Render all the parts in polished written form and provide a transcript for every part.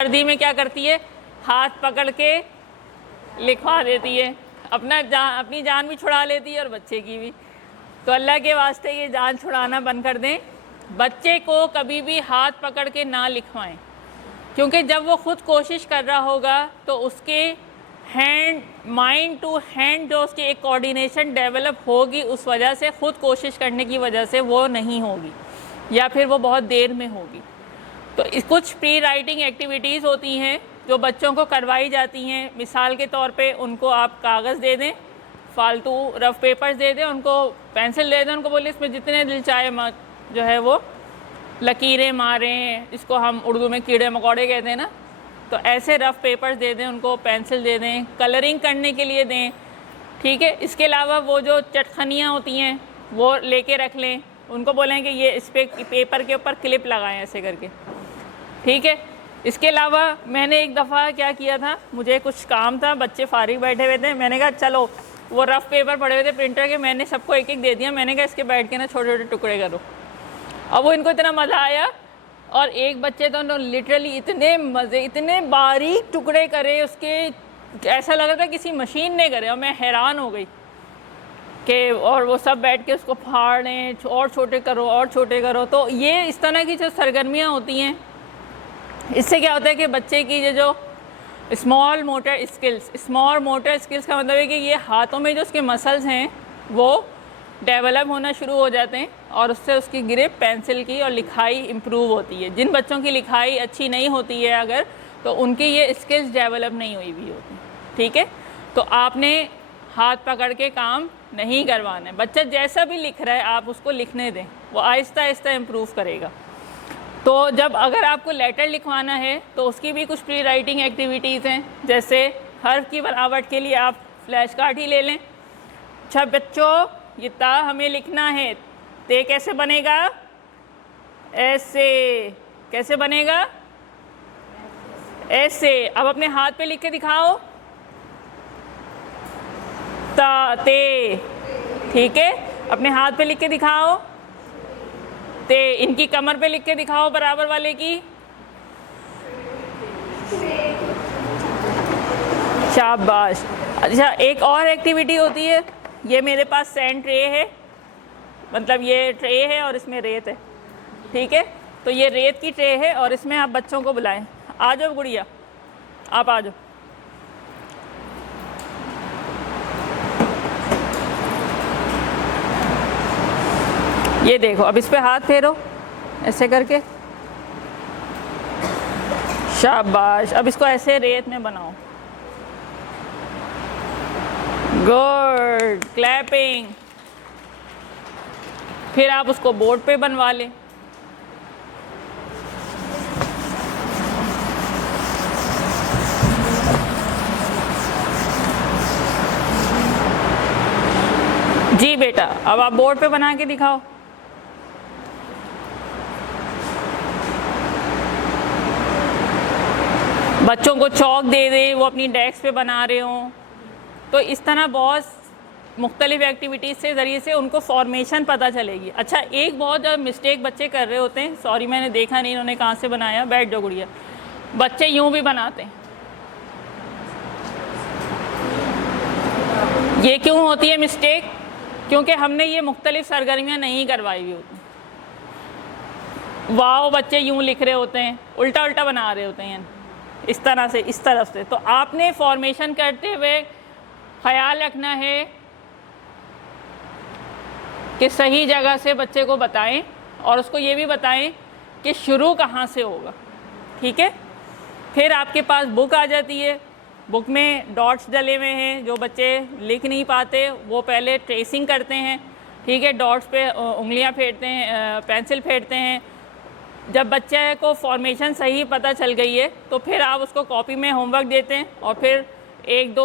सर्दी में क्या करती है, हाथ पकड़ के लिखवा देती है, अपनी जान भी छुड़ा लेती है और बच्चे की भी। तो अल्लाह के वास्ते ये जान छुड़ाना बंद कर दें। बच्चे को कभी भी हाथ पकड़ के ना लिखवाएं, क्योंकि जब वो खुद कोशिश कर रहा होगा तो उसके माइंड टू हैंड जो उसकी एक कोऑर्डिनेशन डेवलप होगी, उस वजह से खुद कोशिश करने की वजह से वो नहीं होगी, या फिर वो बहुत देर में होगी। तो कुछ प्री राइटिंग एक्टिविटीज़ होती हैं जो बच्चों को करवाई जाती हैं। मिसाल के तौर पे उनको आप कागज़ दे दें, फालतू रफ़ पेपर्स दे दें, उनको पेंसिल दे दें, उनको बोले इसमें जितने दिल चाहे जो है वो लकीरें मारें, इसको हम उर्दू में कीड़े मकोड़े कहते हैं ना, तो ऐसे रफ़ पेपर्स दे दें, उनको पेंसिल दे दें, कलरिंग करने के लिए दें, ठीक है। इसके अलावा वो जो चटखनियाँ होती हैं वो लेके रख लें, उनको बोलें कि ये इस पेपर के ऊपर क्लिप लगाएं ऐसे करके, ठीक है। इसके अलावा मैंने एक दफ़ा क्या किया था, मुझे कुछ काम था, बच्चे फारिग बैठे हुए थे, मैंने कहा चलो वो रफ़ पेपर पड़े हुए थे प्रिंटर के, मैंने सबको एक एक दे दिया। मैंने कहा इसके बैठ के ना छोटे छोटे टुकड़े करो। अब वो इनको इतना मज़ा आया, और एक बच्चे तो लिटरली इतने मज़े, इतने बारीक टुकड़े करे उसके, ऐसा लग रहा था किसी मशीन ने करे, और मैं हैरान हो गई कि, और वो सब बैठ के उसको फाड़ें, और छोटे करो और छोटे करो। तो ये इस तरह की जो सरगर्मियाँ होती हैं, इससे क्या होता है कि बच्चे की जो स्मॉल मोटर स्किल्स का मतलब है कि ये हाथों में जो उसके मसल्स हैं वो डेवलप होना शुरू हो जाते हैं, और उससे उसकी ग्रिप पेंसिल की और लिखाई इम्प्रूव होती है। जिन बच्चों की लिखाई अच्छी नहीं होती है अगर, तो उनकी ये स्किल्स डेवलप नहीं हुई भी होती, ठीक है। तो आपने हाथ पकड़ के काम नहीं करवाना है। बच्चा जैसा भी लिख रहा है आप उसको लिखने दें, वो आहिस्ता आहिस्ता इम्प्रूव करेगा। तो जब अगर आपको लेटर लिखवाना है तो उसकी भी कुछ प्री राइटिंग एक्टिविटीज़ हैं, जैसे हर्फ की बनावट के लिए आप फ्लैश कार्ड ही ले लें। अच्छा बच्चों, ये ता हमें लिखना है, ते कैसे बनेगा, ऐसे कैसे बनेगा, ऐसे। अब अपने हाथ पे लिख के दिखाओ, ता ते, ठीक है, अपने हाथ पे लिख के दिखाओ, ते। इनकी कमर पे लिख के दिखाओ बराबर वाले की, शाबाश। अच्छा एक और एक्टिविटी होती है, ये मेरे पास सैंड ट्रे है, मतलब ये ट्रे है और इसमें रेत है, ठीक है। तो ये रेत की ट्रे है और इसमें आप बच्चों को बुलाएं, आ जाओ गुड़िया, आप आ जाओ। ये देखो, अब इस पे हाथ फेरो ऐसे करके, शाबाश। अब इसको ऐसे रेत में बनाओ, गुड, क्लैपिंग। फिर आप उसको बोर्ड पे बनवा लें। जी बेटा, अब आप बोर्ड पे बना के दिखाओ। बच्चों को चौक दे दें, वो अपनी डेस्क पे बना रहे हों। तो इस तरह बहुत मुख्तलिफ एक्टिविटीज़ से ज़रिए से उनको फॉर्मेशन पता चलेगी। अच्छा एक बहुत ज़्यादा मिस्टेक बच्चे कर रहे होते हैं, सॉरी मैंने देखा नहीं इन्होंने कहाँ से बनाया, बैठ जाओ गुड़िया। बच्चे यूँ भी बनाते हैं, ये क्यों होती है मिस्टेक, क्योंकि हमने ये मुख्तलिफ सरगर्मियाँ नहीं करवाई हुई होती। वाह, बच्चे यूँ लिख रहे होते हैं, उल्टा उल्टा बना रहे होते हैं, इस तरह से, इस तरफ से। तो आपने फॉर्मेशन करते हुए ख्याल रखना है कि सही जगह से बच्चे को बताएं, और उसको ये भी बताएं कि शुरू कहाँ से होगा, ठीक है। फिर आपके पास बुक आ जाती है, बुक में डॉट्स डले हुए हैं, जो बच्चे लिख नहीं पाते वो पहले ट्रेसिंग करते हैं, ठीक है, डॉट्स पे उंगलियां फेरते हैं, पेंसिल फेरते हैं। जब बच्चे को फॉर्मेशन सही पता चल गई है तो फिर आप उसको कॉपी में होमवर्क देते हैं, और फिर एक दो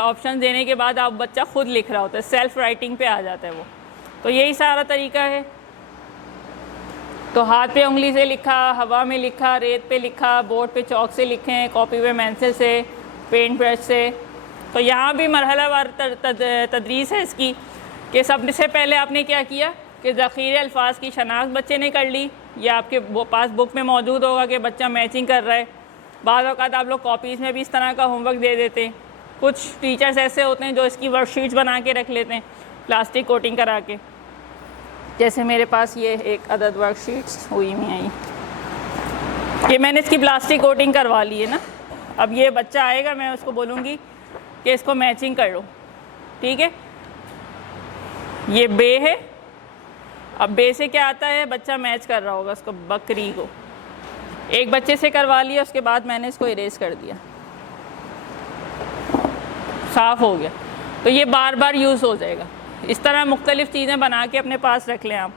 ऑप्शन देने के बाद आप बच्चा खुद लिख रहा होता है, सेल्फ राइटिंग पे आ जाता है वो। तो यही सारा तरीका है। तो हाथ पे उंगली से लिखा, हवा में लिखा, रेत पे लिखा, बोर्ड पे चौक से लिखें, कॉपी पे पेंसिल से, पेंट ब्रश से। तो यहाँ भी मरहलावार तदरीस है इसकी, कि सबसे पहले आपने क्या किया कि ज़ख़ीरे अल्फाज की शनाख्त बच्चे ने कर ली। ये आपके पास बुक में मौजूद होगा कि बच्चा मैचिंग कर रहा है। बाद औक़ात आप लोग कॉपीज़ में भी इस तरह का होमवर्क दे देते हैं। कुछ टीचर्स ऐसे होते हैं जो इसकी वर्कशीट्स बना के रख लेते हैं प्लास्टिक कोटिंग करा के। जैसे मेरे पास ये एक अदद वर्कशीट्स हुई हुई हैं, ये मैंने इसकी प्लास्टिक कोटिंग करवा ली है ना। अब ये बच्चा आएगा, मैं उसको बोलूँगी कि इसको मैचिंग कर लो, ठीक है। ये बे है, अब बे से क्या आता है, बच्चा मैच कर रहा होगा उसको, बकरी को। एक बच्चे से करवा लिया, उसके बाद मैंने इसको इरेज कर दिया, साफ़ हो गया। तो ये बार बार यूज़ हो जाएगा। इस तरह मुख्तलिफ़ चीज़ें बना के अपने पास रख लें आप।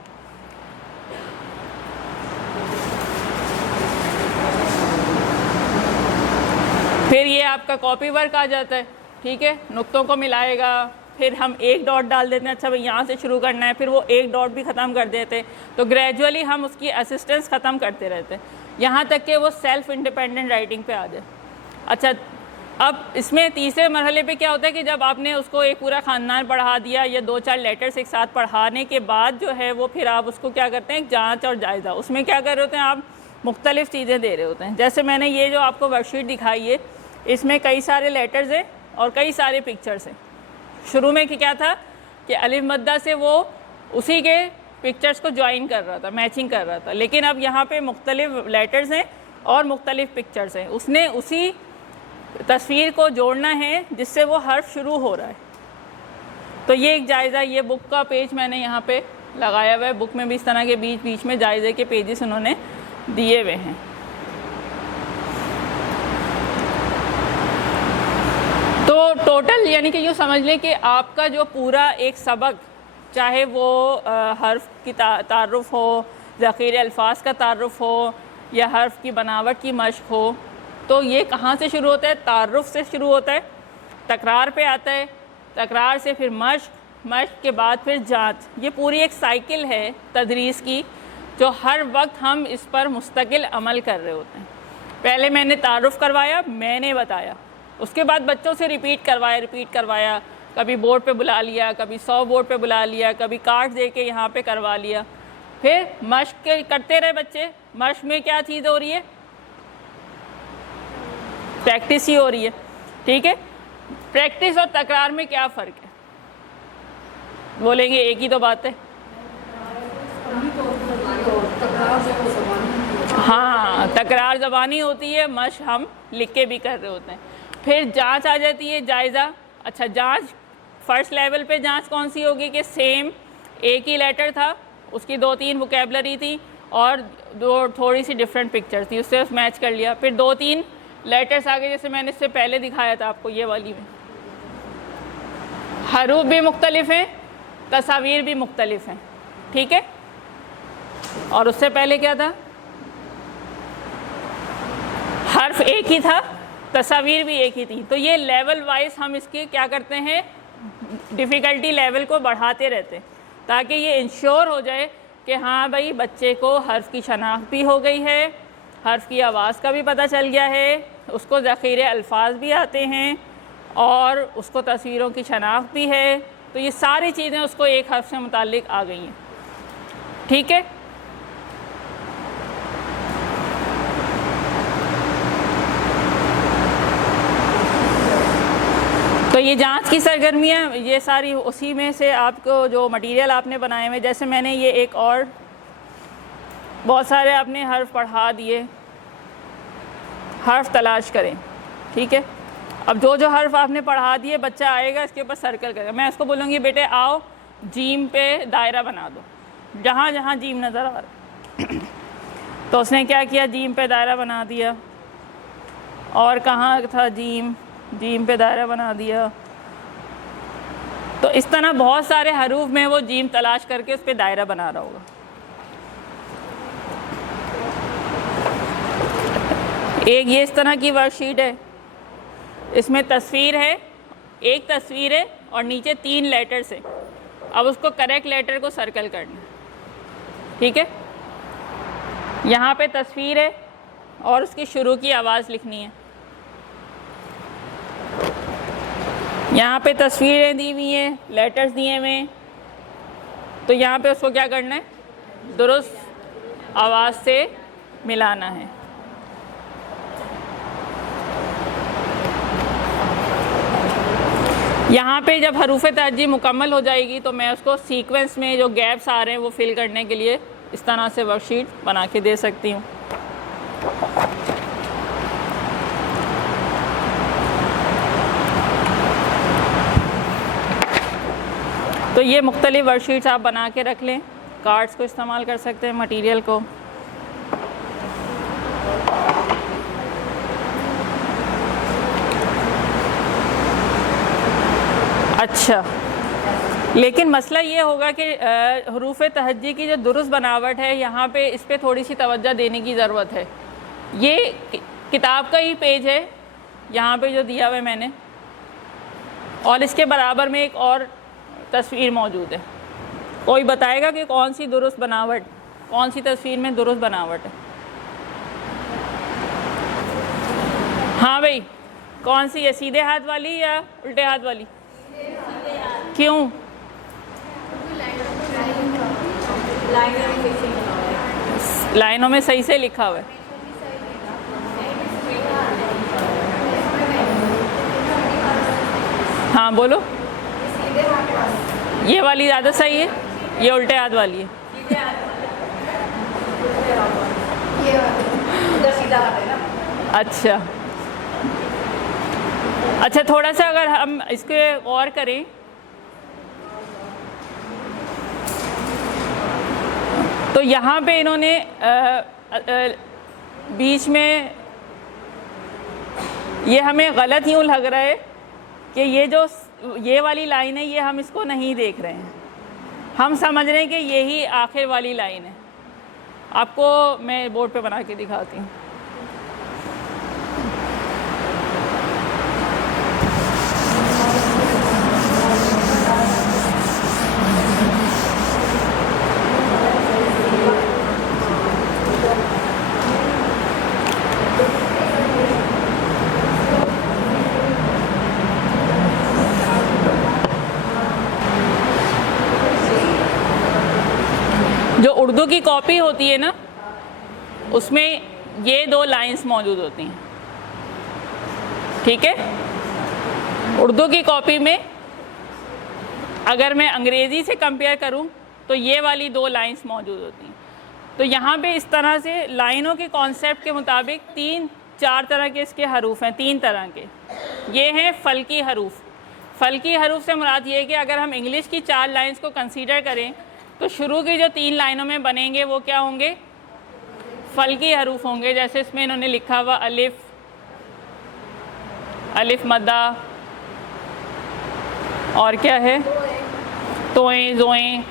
फिर ये आपका कॉपी वर्क आ जाता है, ठीक है। नुक्तों को मिलाएगा, फिर हम एक डॉट डाल देते हैं, अच्छा भाई यहाँ से शुरू करना है, फिर वो एक डॉट भी ख़त्म कर देते हैं। तो ग्रेजुअली हम उसकी असिस्टेंस ख़त्म करते रहते हैं, यहाँ तक कि वो सेल्फ़ इंडिपेंडेंट राइटिंग पे आ जाए। अच्छा, अब इसमें तीसरे मरहले पे क्या होता है कि जब आपने उसको एक पूरा ख़ानदान पढ़ा दिया या 2-4 लेटर्स एक साथ पढ़ाने के बाद जो है वो फिर आप उसको क्या करते हैं, जांच और जायज़ा। उसमें क्या कर रहे होते हैं आप, मुख्तलिफ़ चीज़ें दे रहे होते हैं। जैसे मैंने ये जो आपको वर्कशीट दिखाई है, इसमें कई सारे लेटर्स हैं और कई सारे पिक्चर्स हैं। शुरू में क्या था कि अलिफ मद्दा से वो उसी के पिक्चर्स को ज्वाइन कर रहा था, मैचिंग कर रहा था, लेकिन अब यहाँ पे मुख्तलिफ लेटर्स हैं और मुख्तलिफ पिक्चर्स हैं। उसने उसी तस्वीर को जोड़ना है जिससे वो हर्फ शुरू हो रहा है। तो ये एक जायज़ा, ये बुक का पेज मैंने यहाँ पे लगाया हुआ है। बुक में भी इस तरह के बीच बीच में जायज़े के पेजेस उन्होंने दिए हुए हैं। तो टोटल यानी कि यूँ समझ लें कि आपका जो पूरा एक सबक, चाहे वो हर्फ की तारुफ़ हो, ज़ख़ीरे अल्फाज का तारुफ़ हो या हर्फ की बनावट की मश्क हो, तो ये कहाँ से शुरू होता है, तारुफ़ से शुरू होता है, तकरार पे आता है, तकरार से फिर मश्क, मश्क के बाद फिर जांच। ये पूरी एक साइकिल है तदरीस की जो हर वक्त हम इस पर मुस्तकिल अमल कर रहे होते हैं। पहले मैंने तारुफ़ करवाया, मैंने बताया, उसके बाद बच्चों से रिपीट करवाया, कभी बोर्ड पे बुला लिया, कभी 100 बोर्ड पे बुला लिया, कभी कार्ड दे के यहाँ पे करवा लिया, फिर मश्क करते रहे बच्चे। मश्क में क्या चीज़ हो रही है, प्रैक्टिस ही हो रही है, ठीक है। प्रैक्टिस और तकरार में क्या फ़र्क है, बोलेंगे एक ही तो बात है। हाँ, तकरार ज़बानी होती है, मश्क हम लिख के भी कर रहे होते हैं। फिर जांच आ जाती है, जायज़ा। अच्छा, जांच फर्स्ट लेवल पे जांच कौन सी होगी कि सेम एक ही लेटर था, उसकी 2-3 वोकैबलरी थी और थोड़ी सी डिफरेंट पिक्चर थी, उससे मैच कर लिया। फिर 2-3 लेटर्स आ गए, जैसे मैंने इससे पहले दिखाया था आपको ये वाली में। हरूफ भी मुख्तलिफ हैं, तस्वीर भी मुख्तलिफ हैं, ठीक है। और उससे पहले क्या था, हर्फ एक ही था, तस्वीर भी एक ही थी। तो ये लेवल वाइज हम इसके क्या करते हैं, डिफ़िकल्टी लेवल को बढ़ाते रहते हैं ताकि ये इंश्योर हो जाए कि हाँ भाई बच्चे को हर्फ की शनाख्त भी हो गई है, हर्फ की आवाज़ का भी पता चल गया है, उसको ज़ख़ीरे अल्फाज भी आते हैं और उसको तस्वीरों की शनाख्त भी है। तो ये सारी चीज़ें उसको एक हर्फ से मुताल्लिक़ आ गई हैं, ठीक है। तो ये जांच की सरगर्मियाँ, ये सारी उसी में से आपको जो मटेरियल आपने बनाए हुए, जैसे मैंने ये एक और बहुत सारे आपने हर्फ पढ़ा दिए, हर्फ तलाश करें, ठीक है। अब जो जो हर्फ आपने पढ़ा दिए, बच्चा आएगा इसके ऊपर सर्कल करेगा। मैं उसको बोलूँगी बेटे आओ जीम पे दायरा बना दो, जहाँ जहाँ जीम नज़र आ रहा। तो उसने क्या किया, जीम पे दायरा बना दिया। और कहाँ था जीम, जीम पे दायरा बना दिया। तो इस तरह बहुत सारे हरूफ में वो जीम तलाश करके उस पर दायरा बना रहा होगा। एक ये इस तरह की वर्कशीट है, इसमें तस्वीर है, एक तस्वीर है और नीचे 3 लेटर्स है। अब उसको करेक्ट लेटर को सर्कल करना है, ठीक है। यहाँ पे तस्वीर है और उसकी शुरू की आवाज़ लिखनी है। यहाँ पे तस्वीरें दी हुई हैं, लेटर्स दिए हुए हैं, तो यहाँ पे उसको क्या करना है, दुरुस्त आवाज़ से मिलाना है। यहाँ पे जब हरूफ तहज्जी मुकम्मल हो जाएगी तो मैं उसको सीक्वेंस में जो गैप्स आ रहे हैं वो फिल करने के लिए इस तरह से वर्कशीट बना के दे सकती हूँ। तो ये मुख्तलिफ वर्कशीट्स आप बना के रख लें, कार्ड्स को इस्तेमाल कर सकते हैं, मटेरियल को। अच्छा, लेकिन मसला ये होगा कि हरूफ तहज्जी की जो दुरुस्त बनावट है यहाँ पे, इस पे थोड़ी सी तवज्जो देने की ज़रूरत है। ये किताब का ही पेज है यहाँ पे जो दिया हुआ है मैंने, और इसके बराबर में एक और तस्वीर मौजूद है। कोई बताएगा कि कौन सी दुरुस्त बनावट, कौन सी तस्वीर में दुरुस्त बनावट है? हाँ भाई, कौन सी है, सीधे हाथ वाली या उल्टे हाथ वाली? क्यों? लाइनों में सही से लिखा हुआ है। हाँ बोलो। ये वाली ज़्यादा सही है, ये उल्टे हाथ वाली है? अच्छा अच्छा, थोड़ा सा अगर हम इसके और करें तो यहाँ पे इन्होंने बीच में ये हमें गलत यूँ लग रहा है कि ये वाली लाइन है, ये हम इसको नहीं देख रहे हैं, हम समझ रहे हैं कि यही आखिर वाली लाइन है। आपको मैं बोर्ड पे बना के दिखाती हूँ। जो उर्दू की कॉपी होती है ना, उसमें ये दो लाइंस मौजूद होती हैं, ठीक है। उर्दू की कॉपी में अगर मैं अंग्रेज़ी से कंपेयर करूं तो ये वाली दो लाइंस मौजूद होती हैं। तो यहाँ पे इस तरह से लाइनों के कॉन्सेप्ट के मुताबिक 3-4 तरह के इसके हरूफ हैं, 3 तरह के। ये हैं फ़ल्की हरूफ। फ़ल्की हरूफ से मुराद ये है कि अगर हम इंग्लिश की 4 लाइंस को कंसीडर करें तो शुरू की जो 3 लाइनों में बनेंगे वो क्या होंगे? फ़ल्की हरूफ होंगे। जैसे इसमें इन्होंने लिखा हुआ अलिफ, अलिफ मद्दा, और क्या है, तोएं, जोएं,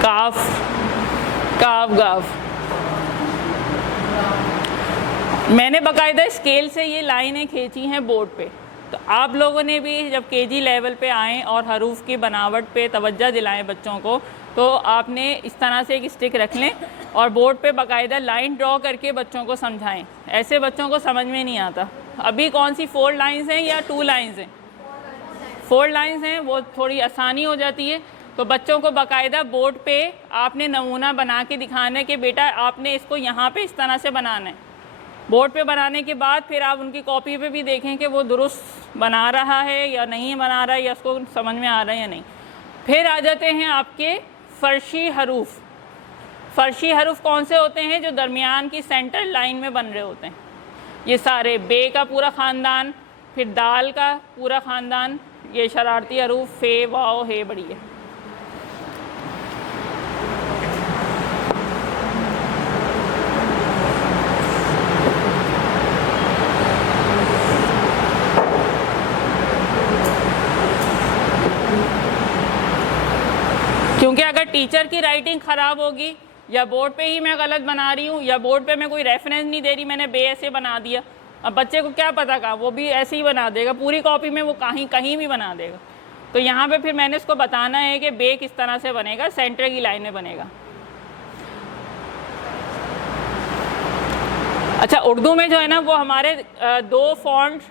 काफ, काफ, गाफ। मैंने बाकायदा स्केल से ये लाइनें खींची हैं बोर्ड पे। तो आप लोगों ने भी जब केजी लेवल पे आएँ और हरूफ की बनावट पे तवज्जो दिलाएं बच्चों को, तो आपने इस तरह से एक स्टिक रख लें और बोर्ड पे बाकायदा लाइन ड्रॉ करके बच्चों को समझाएं। ऐसे बच्चों को समझ में नहीं आता। अभी कौन सी 4 लाइन्स हैं या 2 लाइन्स हैं? 4 लाइन्स हैं, वो थोड़ी आसानी हो जाती है। तो बच्चों को बाकायदा बोर्ड पे आपने नमूना बना के दिखाना है कि बेटा आपने इसको यहाँ पे इस तरह से बनाना है। बोर्ड पे बनाने के बाद फिर आप उनकी कॉपी पे भी देखें कि वो दुरुस्त बना रहा है या नहीं बना रहा है, या उसको समझ में आ रहा है या नहीं। फिर आ जाते हैं आपके फ़र्शी हरूफ। फ़र्शी हरूफ कौन से होते हैं? जो दरमियान की सेंटर लाइन में बन रहे होते हैं। ये सारे बे का पूरा ख़ानदान, फिर दाल का पूरा ख़ानदान, ये शरारती हरूफ फे, वाओ, हे, बड़ी है। क्योंकि अगर टीचर की राइटिंग ख़राब होगी, या बोर्ड पे ही मैं गलत बना रही हूँ, या बोर्ड पे मैं कोई रेफरेंस नहीं दे रही, मैंने बे ऐसे बना दिया, अब बच्चे को क्या पता कहाँ, वो भी ऐसे ही बना देगा, पूरी कॉपी में वो कहीं भी बना देगा। तो यहाँ पे फिर मैंने उसको बताना है कि बे किस तरह से बनेगा, सेंटर की लाइन में बनेगा। अच्छा, उर्दू में जो है ना वो हमारे 2 फॉन्ट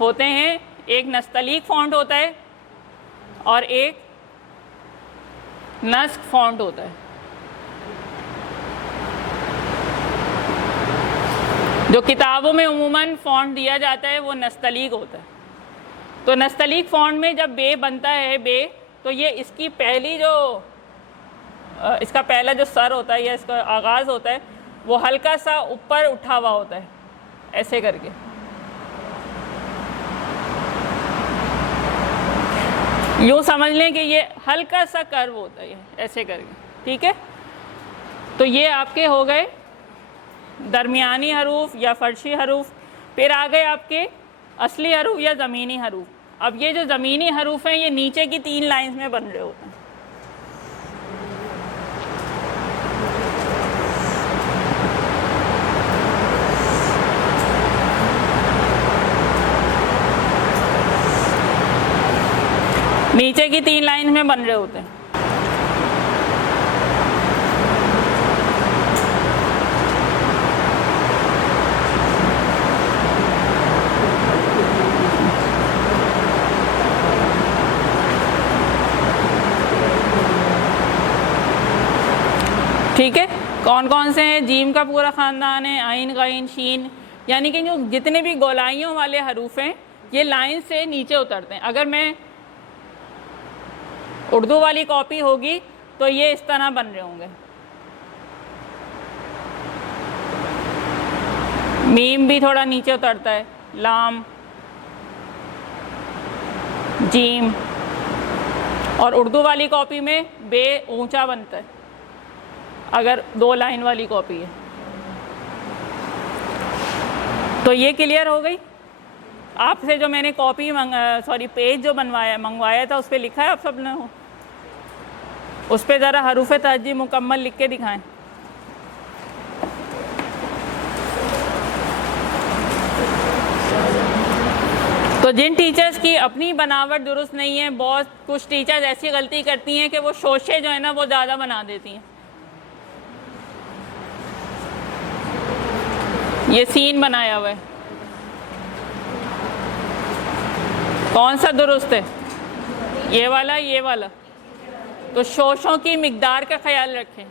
होते हैं, एक नस्तलीक फॉन्ट होता है और एक नस्क फॉन्ट होता है। जो किताबों में उमूमन फ़ॉन्ट दिया जाता है वो नस्तलीक होता है। तो नस्तलीक फ़ॉन्ट में जब बे बनता है बे, तो ये इसकी पहली जो इसका पहला जो सर होता है या इसका आगाज़ होता है वो हल्का सा ऊपर उठा हुआ होता है, ऐसे करके। यूँ समझ लें कि ये हल्का सा कर्व होता है ऐसे करके, ठीक है। तो ये आपके हो गए दरमियानी हरूफ या फ़र्शी हरूफ। फिर आ गए आपके असली हरूफ या ज़मीनी हरूफ। अब ये जो ज़मीनी हरूफ हैं ये नीचे की 3 लाइंस में बन रहे होते हैं। नीचे की 3 लाइन में बन रहे होते हैं। ठीक है, कौन कौन से हैं? जीम का पूरा ख़ानदान है, आइन, गाइन, शीन, यानी कि जो जितने भी गोलाइयों वाले हरूफ हैं ये लाइन से नीचे उतरते हैं। अगर मैं उर्दू वाली कॉपी होगी तो ये इस तरह बन रहे होंगे। मीम भी थोड़ा नीचे उतरता है, लाम, जीम, और उर्दू वाली कॉपी में बे ऊंचा बनता है अगर 2 लाइन वाली कॉपी है। तो ये क्लियर हो गई। आपसे जो मैंने कॉपी पेज जो मंगवाया था उस पर लिखा है आप सब ने? उस पर ज़रा हरूफ तहज्जी मुकम्मल लिख के दिखाएं। तो जिन टीचर्स की अपनी बनावट दुरुस्त नहीं है, बहुत कुछ टीचर्स ऐसी गलती करती हैं कि वो शोशे जो है ना वो ज़्यादा बना देती हैं। ये सीन बनाया हुआ है, कौन सा दुरुस्त है? ये वाला, ये वाला। तो शोशों की मिकदार का ख्याल रखें।